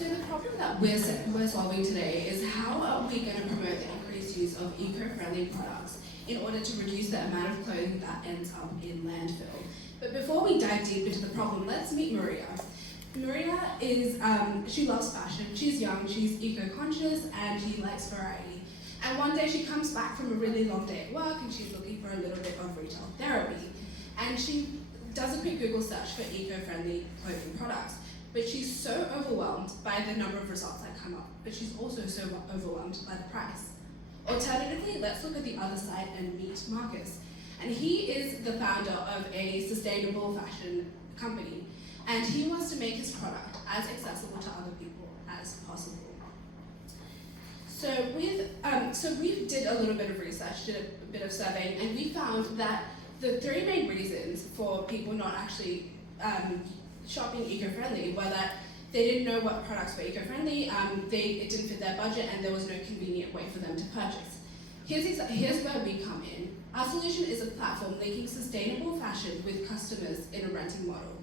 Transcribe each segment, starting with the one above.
So the problem that we're solving today is how are we going to promote the increased use of eco-friendly products in order to reduce the amount of clothing that ends up in landfill. But before we dive deep into the problem, let's meet Maria. Maria is, she loves fashion, she's young, she's eco-conscious, and she likes variety. And one day she comes back from a really long day at work and she's looking for a little bit of retail therapy. And she does a quick Google search for eco-friendly clothing products. But she's so overwhelmed by the number of results that come up, but she's also so overwhelmed by the price. Alternatively, let's look at the other side and meet Marcus. And he is the founder of a sustainable fashion company, and he wants to make his product as accessible to other people as possible. So we did a little bit of research, did a bit of surveying, and we found that the three main reasons for people not actually shopping eco-friendly were that they didn't know what products were eco-friendly, it didn't fit their budget, and there was no convenient way for them to purchase. Here's where we come in. Our solution is a platform linking sustainable fashion with customers in a renting model.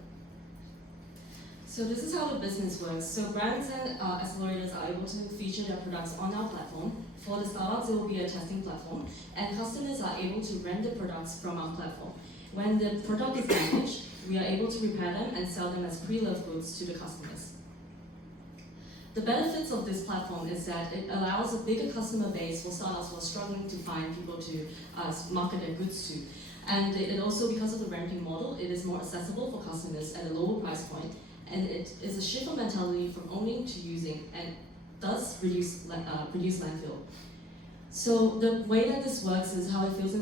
So this is how the business works. So brands and accelerators are able to feature their products on our platform. For the startups, it will be a testing platform, and customers are able to rent the products from our platform. When the product is damaged, we are able to repair them and sell them as pre-loved goods to the customers. The benefits of this platform is that it allows a bigger customer base for startups who are struggling to find people to market their goods to. And it also, because of the renting model, it is more accessible for customers at a lower price point. And it is a shift of mentality from owning to using, and thus reduce landfill. So the way that this works is how it fits in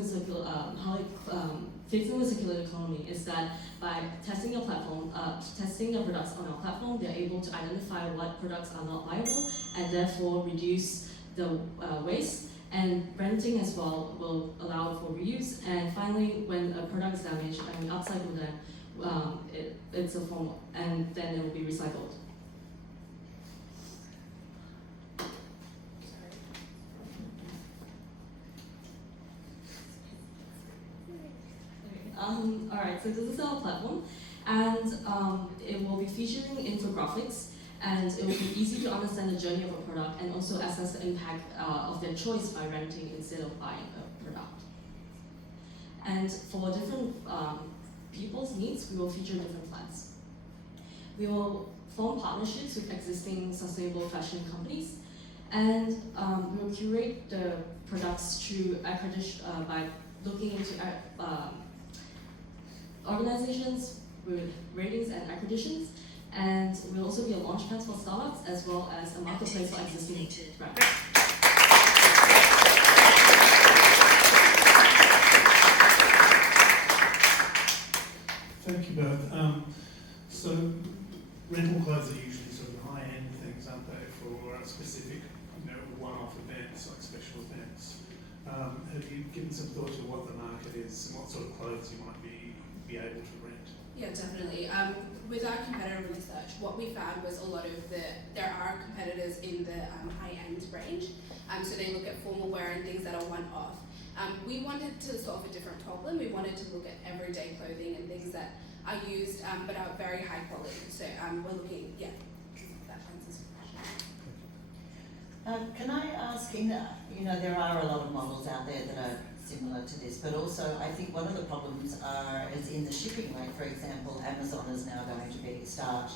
the circular economy is that by testing your platform, testing the products on our platform, they're able to identify what products are not viable and therefore reduce the waste. And renting as well will allow for reuse. And finally, when a product is damaged, and we upcycle them, it's a form, and then it will be recycled. Alright, so this is our platform, and it will be featuring infographics, and it will be easy to understand the journey of a product and also assess the impact of their choice by renting instead of buying a product. And for different people's needs, we will feature different plans. We will form partnerships with existing sustainable fashion companies, and we will curate the products through accreditation by looking into organizations with ratings and accreditations, and we'll also be a launchpad for startups as well as a marketplace for existing brands. Thank you both. So rental clothes are usually sort of high-end things, aren't they, for specific, one-off events, like special events. Have you given some thought to what the market is and what sort of clothes you might be able to rent? Yeah, definitely. With our competitor research, what we found was there are competitors in the high-end range. So they look at formal wear and things that are one-off. We wanted to solve a different problem. We wanted to look at everyday clothing and things that are used but are very high quality. So we're looking, that answers your question. Can I ask, there are a lot of models out there that are similar to this, but also I think one of the problems is in the shipping rate. For example, Amazon is now going to start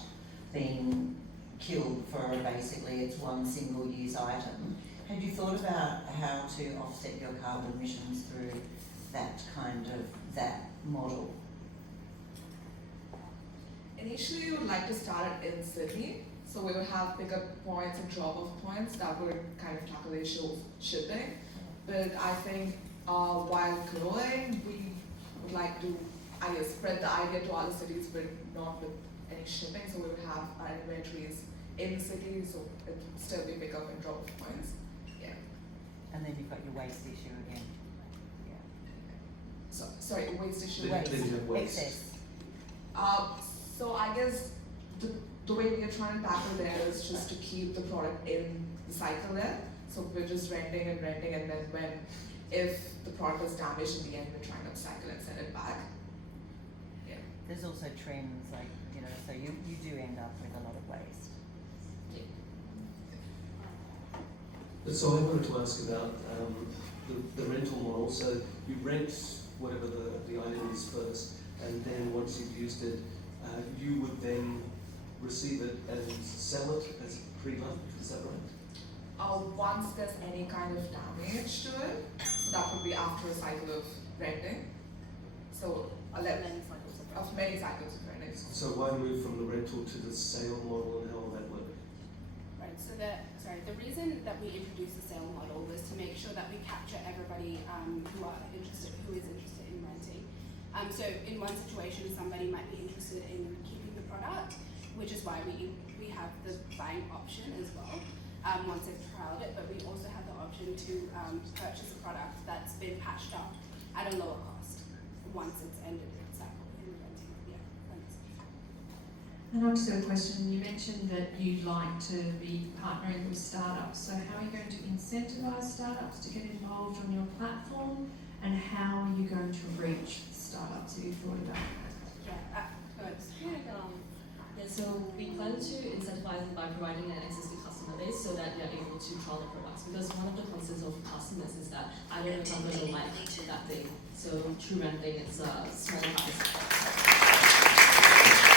being killed for basically its one single-use item. Have you thought about how to offset your carbon emissions through that model? Initially, we would like to start it in Sydney, so we would have pickup points and drop-off points that would kind of tackle the issue of shipping. But I think while growing, we would like to, spread the idea to other cities, but not with any shipping. So we would have our inventories in the city, so it would still be pickup and drop-off points. Yeah. And then you've got your waste issue again. Yeah. So sorry, waste issue. Waste. Excess. So I guess the way we are trying to tackle there is just to keep the product in the cycle there. So we're just renting, and then if the product is damaged in the end, we're trying to upcycle and send it back. Yeah. There's also trends, so you do end up with a lot of waste. Yeah. So I wanted to ask about the rental model. So you rent whatever the item is first, and then once you've used it, you would then receive it and sell it as pre-loved. Is that right? Once there's any kind of damage to it, so that would be after a cycle of renting. So many cycles of renting. So why move from the rental to the sale model, and how will that work? Right, so the reason that we introduced the sale model was to make sure that we capture everybody who is interested in renting. So in one situation, somebody might be interested in keeping the product, which is why we have the buying option as well, once they've trialed it, but we also have the option to purchase a product that's been patched up at a lower cost once it's ended its cycle in renting. Yeah, thanks. And I've just got a question. You mentioned that you'd like to be partnering with startups. So how are you going to incentivise startups to get involved on your platform? And how are you going to reach startups? Have you thought about that? So we plan to incentivize it by providing an access to customer base so that they're able to trial the products. Because one of the concerns of customers is that I don't know if I'm going to like that thing. So through renting, it's a small price.